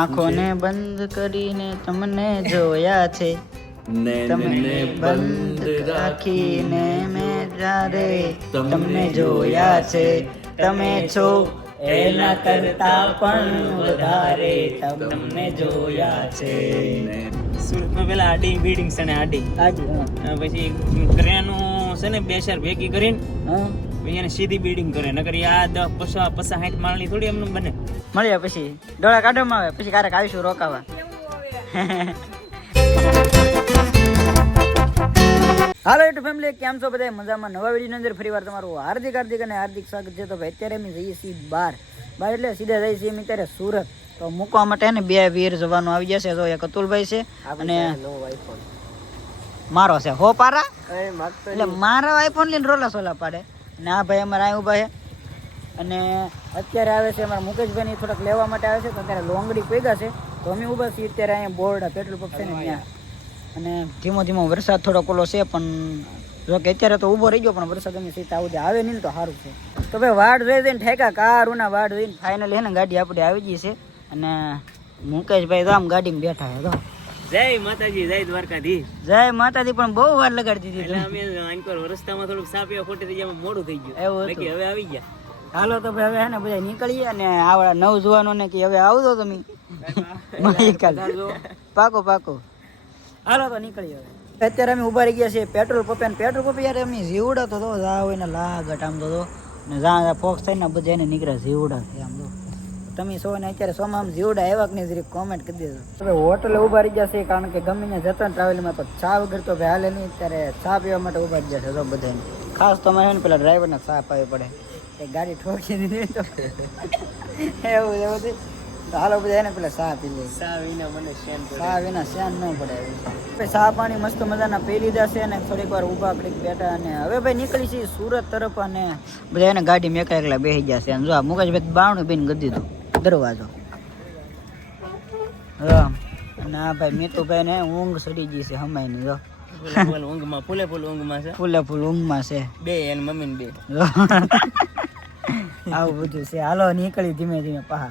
આંખોને બંધ કરીને તમને જોયા છે. તમને બંધ રાખીને મેં જ્યારે તમને જોયા છે. તમે છો એના કરતા પણ વધારે તમને જોયા છે. સુરતમાં પેલા આડી બિલ્ડિંગ છે ને આડી. પછી કર્યાનું છે ને બે શેર ભેગી કરીને હા. પછી એને સીધી બિલ્ડિંગ કરે. નકર આ દસ પસા પસા સાઠ માળની થોડી એમનું બને. મળીએ પછી. ડોળા કાઢવામાં આવે પછી ક્યારેક આવીશું રોકાવા. હાલો યુટ્યુબ ફેમિલી કેમ છો બધા મજામાં? નવા વિડીયોની અંદર ફરીવાર તમારું હાર્દિક હાર્દિક અને હાર્દિક સ્વાગત છે. તો ભાઈ અત્યારે અમે જઈએ છીએ બાર બાર એટલે સીધા જઈએ છીએ અમે અત્યારે સુરત. તો મૂકવા માટે ને બે વીર જવાનું આવી જશે તો એક અતુલભાઈ છે અને મારો છે. હો પારા? એટલે મારો આઈફોન લઈને રોલા સોલા પાડે. ને આ ભાઈ અમારા અહીં ઊભા છે. અને અત્યારે આવે છે અમારા મુકેશભાઈની થોડાક લેવા માટે આવે છે તો અત્યારે લોંગડી પૈગા છે. તો અમે ઊભા છીએ અત્યારે અહીંયા બોર્ડ પેટ્રોલ પંપ છે ને ત્યાં. અને ધીમો ધીમો વરસાદ થોડોક ઓલો છે પણ જો કે અત્યારે તો ઊભો રહી ગયો પણ વરસાદ અમે સીતા આવું આવે નહીં તો સારું છે. તો ભાઈ વાડ જોઈ જઈને ઠેકા કારુના વાડ જોઈને ફાઇનલ હે ને ગાડી આપણે આવી ગઈ છે. અને મુકેશભાઈ તો આમ ગાડીમાં બેઠા છે તો. જય માતાજી જય દ્વારકાધી જય માતાજી પણ બહુ વાર લગાડી દીધી અમે આંકર રસ્તામાં થોડુંક સાપ્યા ખોટી થઈ ગયા મોડું થઈ ગયું. એવું હવે આવી ગયા. હાલો તો ભાઈ હવે હે ને બધા નીકળીએ અને આવડા નવ જુવાનોને કે હવે આવજો તમે. પાકો પાકો. હાલો તો નીકળીએ હવે. અત્યારે અમે ઊભા રહી ગયા છીએ પેટ્રોલ પંપે અને પેટ્રોલ પંપે યાર એમની જીવડા તો જા હોય ને લાગટ આમ તો ને જા ફોક્સ થઈને બધા એને નીકળે જીવડા આમ તો તમે સો ને અત્યારે સોમાં આમ જીવડા એવા કે નહીં કોમેન્ટ કરી દેજો. હવે હોટલે ઊભા રહી ગયા છે કારણ કે ગમે ને જતા ટ્રાવેલમાં તો ચા વગર તો ભાઈ હાલે નહીં. ત્યારે ચા પીવા માટે ઊભા રહી જશે તો બધાને ખાસ તો અમે પેલા ડ્રાઈવરને ચા પાવી પડે. એ ગાડી ઠોકી દીધી તો એવું એવું. તો હાલો બધા એને પેલા ચા પી લે સા વિના મને શેન ચા વિના શેન ન પડે. ચા પાણી મસ્ત મજાના પી લીધા છે અને થોડીક વાર ઊભા ઘડીક બેઠા અને હવે ભાઈ નીકળી છે સુરત તરફ અને બધા એને ગાડી મેકા એકલા બેસી ગયા છે. અને જો આ મુકેશભાઈ બાવણું બેન ગદી દીધું દરવાજો. ના ભાઈ મીતુભાઈ ને ઊંઘ સડી ગઈ છે હમાયની જો. ફૂલે ફૂલ ઊંઘમાં ફૂલે ફૂલ ઊંઘમાં છે. ફૂલે ફૂલ ઊંઘમાં છે. બે એને મમ્મી ને બે આવું બધું છે. હાલો, નીકળી ધીમે ધીમે પહા.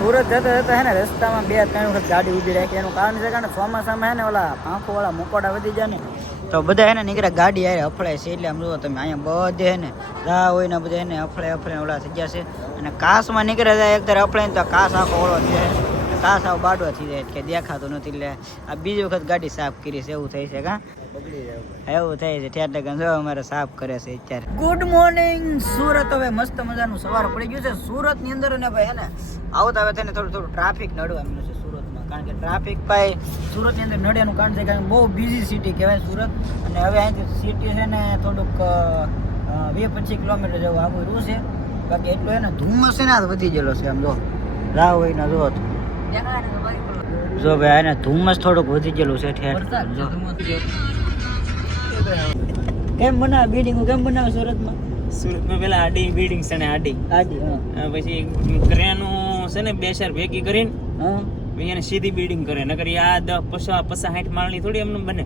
સુરત જતા જતા હે ને, રસ્તામાં બે ત્રણ વખત ગાડી ઊભી રાખી. એનું કારણ છે કારણ ચોમાસામાં હે ને, ઓલા પાંખો વાળા મોકોડા વધી જાય ને તો બધા એને નીકળ્યા ગાડી યારે અફળે છે, એટલે આમ જુઓ તમે, અહીંયા બધે ને જા હોય ને બધા એને અફળે અફળે ઓલા થઈ ગયા છે. અને કાસમાં નીકળે જાય એક તારે અફળે તો કાસ આખો ઓળો થઈ જાય. કાસ આવો બાડો થઈ જાય કે દેખાતું નથી, એટલે આ બીજી વખત ગાડી સાફ કરી છે, એવું થઈ છે, કા? એવું થાય છે ઠેર ટકા જો અમારે સાફ કરે છે અત્યારે. ગુડ મોર્નિંગ સુરત, હવે મસ્ત મજાનું સવાર પડી ગયું છે. સુરતની અંદર ને ભાઈ, હે ને, આવતા હવે તેને થોડું થોડું ટ્રાફિક નડવાનું છે કારણ કે ટ્રાફિક ભાઈ સુરતની અંદર નડ્યાનું કારણ છે કારણ કે બહુ બિઝી સિટી કહેવાય સુરત. અને હવે અહીંથી સિટી છે ને થોડુંક વીસ પચીસ કિલોમીટર જેવું આવું રહ્યું છે. બાકી એટલું એને ધુમ્મસ છે ને વધી ગયેલો છે આમ જો. રાહ હોય ને જો જો ભાઈ એને ધુમ્મસ થોડુંક વધી ગયેલું છે ઠેર. કેમ બનાવે બિલ્ડિંગો કેમ બનાવે સુરતમાં? સુરતમાં પેલા આડી બિલ્ડિંગ છે ને આડી. આડી હા. પછી ક્રેનો છે ને બે ચાર ભેગી કરીને હા. એને સીધી બિલ્ડિંગ કરે. નકર આ દસ પસા પસા હાઠ માળની થોડી એમને બને.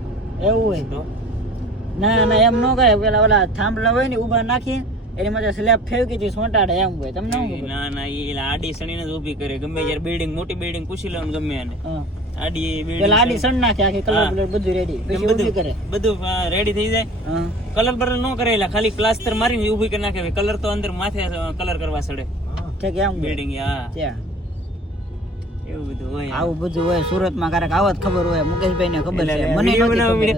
એવું હોય? તો? ના ના એમ ન કરે. પેલા ઓલા થાંભલા હોય ને ઊભા નાખી એની મજા સ્લેબ ફેંકી હતી સોંટાડે એમ હોય. તમને શું ના ના એ આડી સણીને જ ઊભી કરે. ગમે જ્યારે બિલ્ડિંગ મોટી બિલ્ડિંગ પૂછી લેવાનું ગમે એને આડી બિલ્ડિંગ આડી સણ નાખે આખી કલર. કલર બધું રેડી પછી ઊભી કરે. બધું રેડી થઈ જાય. કલર બલર ન કરેલા ખાલી પ્લાસ્ટર મારીને ઊભી કરી નાખે. કલર તો અંદર માથે કલર કરવા સડે. ઠીક એમ બિલ્ડિંગ હા. એવું બધું હોય આવું બધું હોય સુરતમાં ક્યારેક આવત ખબર હોય મુકેશભાઈ ને ખબર છે. મને નહોતી.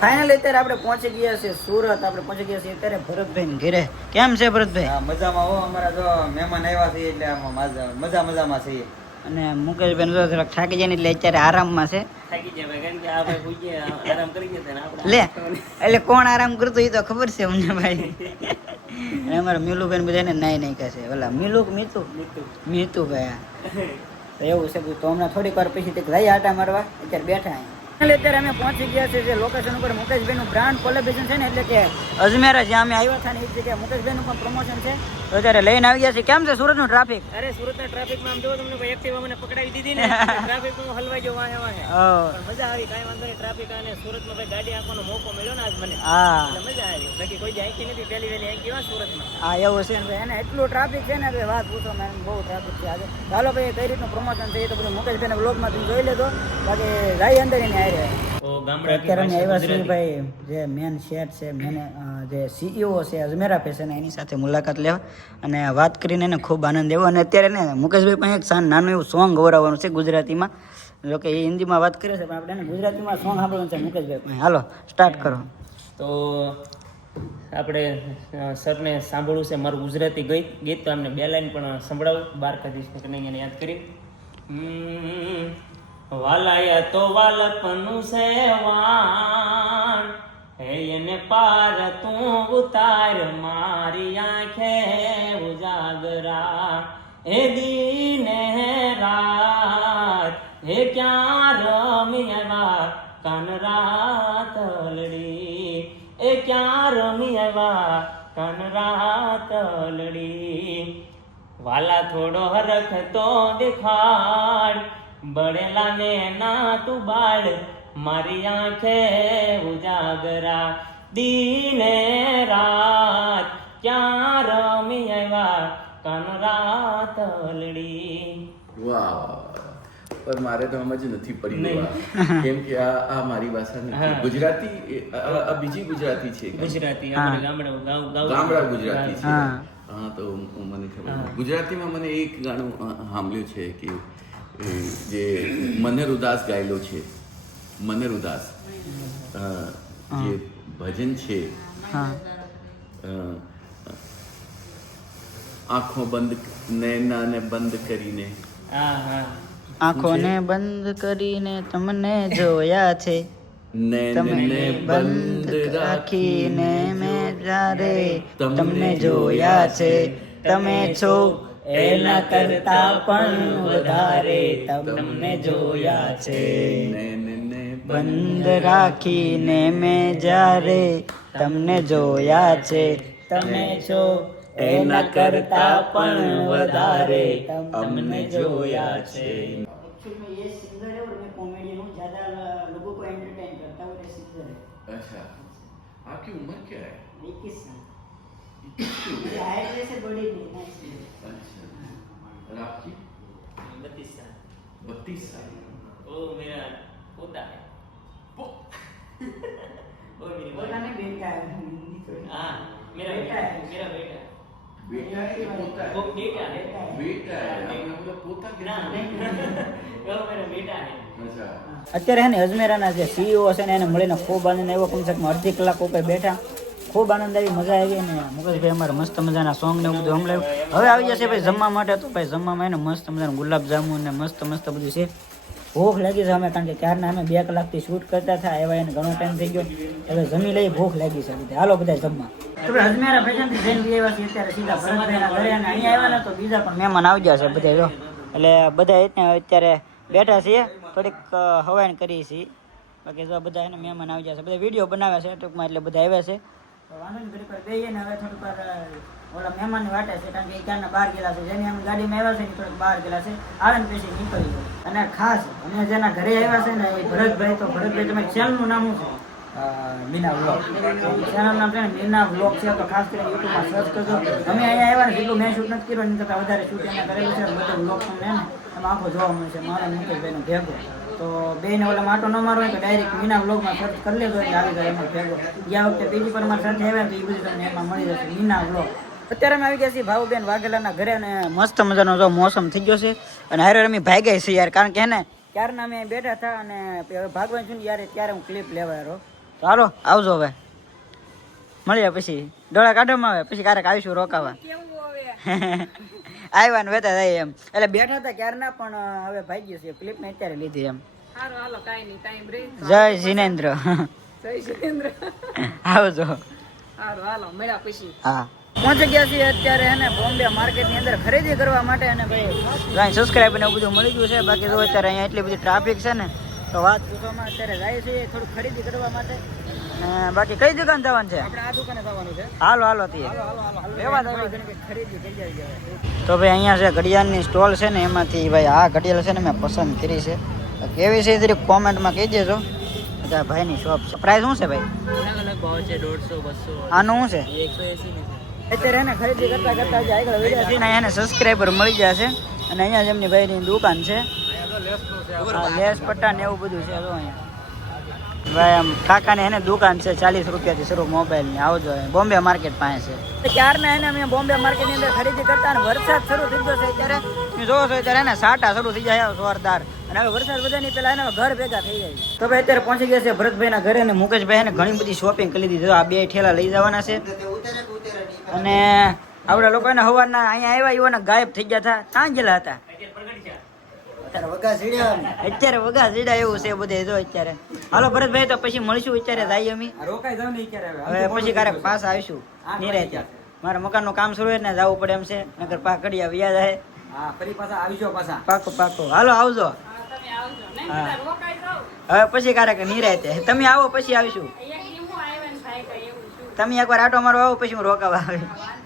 ફાઇનલ અત્યારે આપણે પહોંચી ગયા છે સુરત. આપણે પહોંચી ગયા છીએ અત્યારે ભરતભાઈ ઘરે. કેમ છે ભરતભાઈ? મજામાં હો. અમારા જો મહેમાન આવ્યા છે એટલે આમાં મજા મજા મજામાં છીએ. અને મુકેશભાઈ જો જરાક થાકી જાય ને એટલે અત્યારે આરામમાં છે. થાકી જાય ભાઈ, કારણ કે આ ભાઈ પૂછીએ, આરામ કરી ગયા હતા ને આપણે. લે એટલે કોણ આરામ કરતું એ તો ખબર છે અમને ભાઈ. અને અમારા બધા બધાને નાઈ નાઈ કહે છે. ઓલા મિલુ મીતુ? મીતુ. ભાઈ તો એવું છે. તો હમણાં થોડીક વાર પછી તે લઈ આટા મારવા. અત્યારે બેઠા અહીંયા. અત્યારે અમે પહોંચી ગયા છે જે લોકેશન ઉપર મુકેશભાઈનું બ્રાન્ડ કોલેબેશન છે ને એટલે કે અજમેરા જ્યાં અમે આવ્યા હતા ને એક જ જગ્યાએ મુકેશભાઈનું પણ પ્રમોશન છે. તો અત્યારે લઈને આવી ગયા છે કેમ છે સુરતનું ટ્રાફિક અરે સુરતના ટ્રાફિકમાં આમ જો તમને ભાઈ એક્ટિવા મને પકડાવી દીધી ને ટ્રાફિકમાં હલવાઈ ગયો વાહે વાહે. મજા આવી કાંઈ વાંધો નહીં. ટ્રાફિક અને સુરતમાં ભાઈ ગાડી આપવાનો મોકો મળ્યો ને આજ મને. હા. મજા આવી. બાકી કોઈ આંકી નથી પહેલી વહેલી આંકી સુરત સુરતમાં. હા એવું છે ને ભાઈ. એને એટલું ટ્રાફિક છે ને વાત પૂછો મેં બહુ ટ્રાફિક છે આજે. ચાલો ભાઈ કઈ રીતનું પ્રમોશન છે એ તો બધું મુકેશભાઈના બ્લોગમાં તમે જોઈ લેજો. બાકી જાય અંદર એને હારે. તો ગામડા અત્યારે અમે આવ્યા છીએ ભાઈ જે મેન શેઠ છે મેન જે સીઈઓ છે અજમેરા ફેશન એની સાથે મુલાકાત લેવા. અને વાત કરીને એને ખૂબ આનંદ આવ્યો. અને અત્યારે ને મુકેશભાઈ પણ એક નાનું એવું સોંગ ગૌરવવાનું છે ગુજરાતીમાં. જો કે એ હિન્દીમાં વાત કરે છે પણ આપણે ગુજરાતીમાં સોંગ સાંભળવાનું છે મુકેશભાઈ પાસે. હાલો સ્ટાર્ટ કરો. તો આપણે સરને સાંભળવું છે મારું ગુજરાતી ગીત ગીત. તો અમને બે લાઈન પણ સંભળાવું. બાર નહીં એને યાદ કરી. વાલાયા તો વાલપનું સેવાણ. હે એને પાર તું ઉતાર, મારી આંખે ઉજાગરા હે દીને રાત, હે ક્યાં રમી આવ્યા? કાન રાત લડી એ ક્યાં રમી આવ્યા? કાન રાત લડી વાલા થોડો હરખ તો દેખાડ. બળેલા ને ના તું બાળ મારી આંખે ઉજાગરા. દીને રાત ક્યાં રમી આવ્યા? કાન રાત લડી વાહ. મારે તો સમજ નથી પડી. કેમ કે આ આ મારી ભાષા નથી. ગુજરાતી આ બીજી ગુજરાતી છે. ગુજરાતી. ગામડા ગાવ ગાવ ગામડા ગુજરાતી છે. હા. તો મને ખબર ગુજરાતીમાં મને એક ગાણું સાંભળ્યું છે કે જે મનેર ઉદાસ ગાયેલો છે. મનેર ઉદાસ જે ભજન છે. આંખો બંધ નૈનાને બંધ કરીને. આંખોને બંધ કરીને તમને જોયા છે. નૈનને તમને બંધ રાખીને મેં જ્યારે તમને જોયા છે. તમે છો એના કરતા પણ વધારે તમને જોયા છે નૈનને બંધ રાખીને મેં જ્યારે તમને જોયા છે તમે છો એના કરતા પણ વધારે તમને જોયા છે ये सिंगर है और मैं कॉमेडियन हूँ ज़्यादा लोगों को एंटरटेन करता हूँ मैं सिंगर है अच्छा आपकी उम्र क्या है इक्कीस साल मेरी हाइट वैसे बड़ी नहीं ना इसलिए अच्छा और आपकी बत्तीस साल बत्तीस साल वो मेरा पोता है वो मेरी बोला वाइफ नहीं बेटा है हिंदी थोड़ी। हाँ मेरा बेटा बेटा है। मेरा बेटा है बेटा है कि पोता वो है बेटा है बेटा है आपने बोला पोता ना कैसे वो मेरा बेटा है अच्छा અત્યારે હે ને અજમેરાના જે સીઈઓ છે ને એને મળીને ખૂબ આનંદ આવ્યો કમસે કમ અડધી કલાક ઉપર બેઠા ખૂબ આનંદ આવી, મજા આવી ને મુકેશભાઈ અમારે મસ્ત મજાના સોંગ ને બધું હમણાં હવે આવી જશે ભાઈ જમવા માટે તો ભાઈ જમવામાં એને મસ્ત મજાનું ગુલાબજાંબુ ને મસ્ત મસ્ત બધું છે. ભૂખ લાગી છે અમે, કારણ કે ક્યારના અમે બે કલાકથી શૂટ કરતા હતા, એવા એને ઘણો ટાઈમ થઈ ગયો. એટલે જમી લઈ ભૂખ લાગી છે બધા. હાલો બધા જમવા. અને મહેમાન આવી ગયા છે બધા જો. એટલે બધા એટલે અત્યારે બેઠા છીએ, થોડીક હવાઈન કરી છીએ. બાકી જો બધા એને મહેમાન આવી જશે બધા વીડિયો બનાવ્યા છે, ટૂંકમાં એટલે બધા આવ્યા છે. વાંધો નહીં ઘડીક બેહીએ ને હવે થોડીક વાર ઓલા મહેમાનની વાટે છે કારણ કે એ ક્યારના બહાર ગયેલા છે. જેની અમે ગાડીમાં આવ્યા છે ને થોડીક બહાર ગયેલા છે. આવે ને પછી નીકળી જાય અને ખાસ અમે જેના ઘરે આવ્યા છે ને એ ભરતભાઈ તો ભરતભાઈ તમે ચેનલનું નામ શું છે? મીના વ્લોગ. ચેનલ નામ છે મીના વ્લોગ છે તો ખાસ કરીને યુટ્યુબમાં સર્ચ કરજો. અમે અહીંયા આવ્યા ને જેટલું મેં શૂટ નથી કર્યું એની કરતાં વધારે શૂટ એના કરેલું છે. બધો તમને એમાં આખો જોવા મળશે મારા મુકેશભાઈનો ભેગો. તો બેને ઓલા માટો ન મારો તો ડાયરેક્ટ મીના વ્લોગમાં સર્ચ કરી લેજો એટલે આવી જાય એમાં ભેગો. ગયા વખતે બીજી પર મારે સર્ચ આવ્યા તો એ બધું તમને એમાં મળી જશે. મીના વ્લોગ અત્યારે અમે આવી ગયા છીએ ભાવુબેન વાઘેલાના ઘરે અને મસ્ત મજાનો જો મોસમ થઈ ગયો છે અને હારે અમે ભાઈ ગયા છીએ યાર, કારણ કે ને ત્યારના અમે બેઠા હતા અને ભાગવાન છું યાર, ત્યારે હું ક્લિપ લેવા યારો હાલો, આવજો હવે. મળીએ પછી. ડોળા કાઢવામાં આવે, પછી ક્યારેક આવીશું રોકાવા. આવ્યા ને વેતા થાય એમ. એટલે બેઠા હતા ક્યારના પણ હવે ભાગી છે. ક્લિપ ને અત્યારે લીધી એમ. કાંઈ જય જીનેન્દ્ર. જય જીનેન્દ્ર. આવજો. સારું હાલો મળ્યા પછી. હા. પહોંચી ગયા છીએ અત્યારે હે ને બોમ્બે માર્કેટની અંદર ખરીદી કરવા માટે અને ભાઈ ને એવું બધું મળી ગયું છે. બાકી અત્યારે અહીંયા એટલી બધી ટ્રાફિક છે ને તો વાત પૂછવામાં અત્યારે જાય છે થોડું ખરીદી કરવા માટે. બાકી કઈ દુકાન જવાનું છે? હાલો હાલો તી ભાઈ અહીંયા છે ઘડિયાળની સ્ટોલ છે ને એમાંથી ભાઈ આ ઘડિયાળ છે ને મેં પસંદ કરી છે. કેવી છે તરીકે કોમેન્ટમાં કહી દેજો. ભાઈની શોપ છે. પ્રાઇસ શું છે ભાઈ? આનું શું છે? અત્યારે એને ખરીદી કરતા કરતા જે આગળ વીડિયો છે એને સબસ્ક્રાઈબર મળી જશે અને અહીંયા જેમની ભાઈની દુકાન છે. લેસ પટ્ટા ને એવું બધું છે જો અહીંયા. ભાઈ આમ કાકાને એને દુકાન છે ચાલીસ રૂપિયાથી શરૂ મોબાઈલની. આવજો બોમ્બે માર્કેટ પાસે છે. ક્યારના એને અમે બોમ્બે માર્કેટની અંદર ખરીદી કરતા અને વરસાદ શરૂ થઈ ગયો છે અત્યારે. તમે જોવો છો અત્યારે એને સાટા શરૂ થઈ જાય જોરદાર. અને હવે વરસાદ બધાની પેલા એને ઘર ભેગા થઈ જાય તો ભાઈ અત્યારે પહોંચી ગયા છે ભરતભાઈના ઘરે અને મુકેશભાઈ એને ઘણી બધી શોપિંગ કરી દીધી. આ બે ઠેલા લઈ જવાના છે. અને આવડા લોકો એને હવારના અહીંયા આવ્યા એવાના ગાયબ થઈ ગયા હતા. સાંજેલા ગયેલા હતા? અત્યારે વગા સીડ્યા અત્યારે વગા સીડ્યા એવું છે બધે જો અત્યારે. હાલો ભરતભાઈ તો પછી મળશું અત્યારે જાય અમે. રોકાઈ જાવ ને ઈ હવે. પછી ક્યારેક પાસ આવીશું. નિરાય મારા મકાનનું કામ શરૂ હોય ને જવું પડે એમ છે. નગર પાકડી વ્યાજ આવે હા ફરી પાછા આવીજો પાછા. પાકો પાકો. હાલો આવજો. હવે પછી ક્યારેક નિરાતે. તમે આવો પછી આવીશું. તમે એક વાર એકવાર આટો મારો આવો પછી હું રોકાવા આવી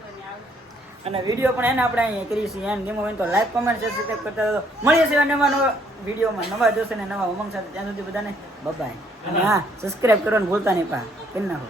અને વીડિયો પણ એને આપણે અહીંયા કરીશું એમ ધીમો હોય તો લાઈક કોમેન્ટ શેર સબસ્ક્રાઈબ કરતા રહો. મળીએ છીએ નવા નવા વિડીયોમાં નવા જોશે ને નવા ઉમંગ સાથે. ત્યાં સુધી બધાને બબાય અને હા. સબસ્ક્રાઈબ કરવાનું ભૂલતા નહીં પા કરી નાખો.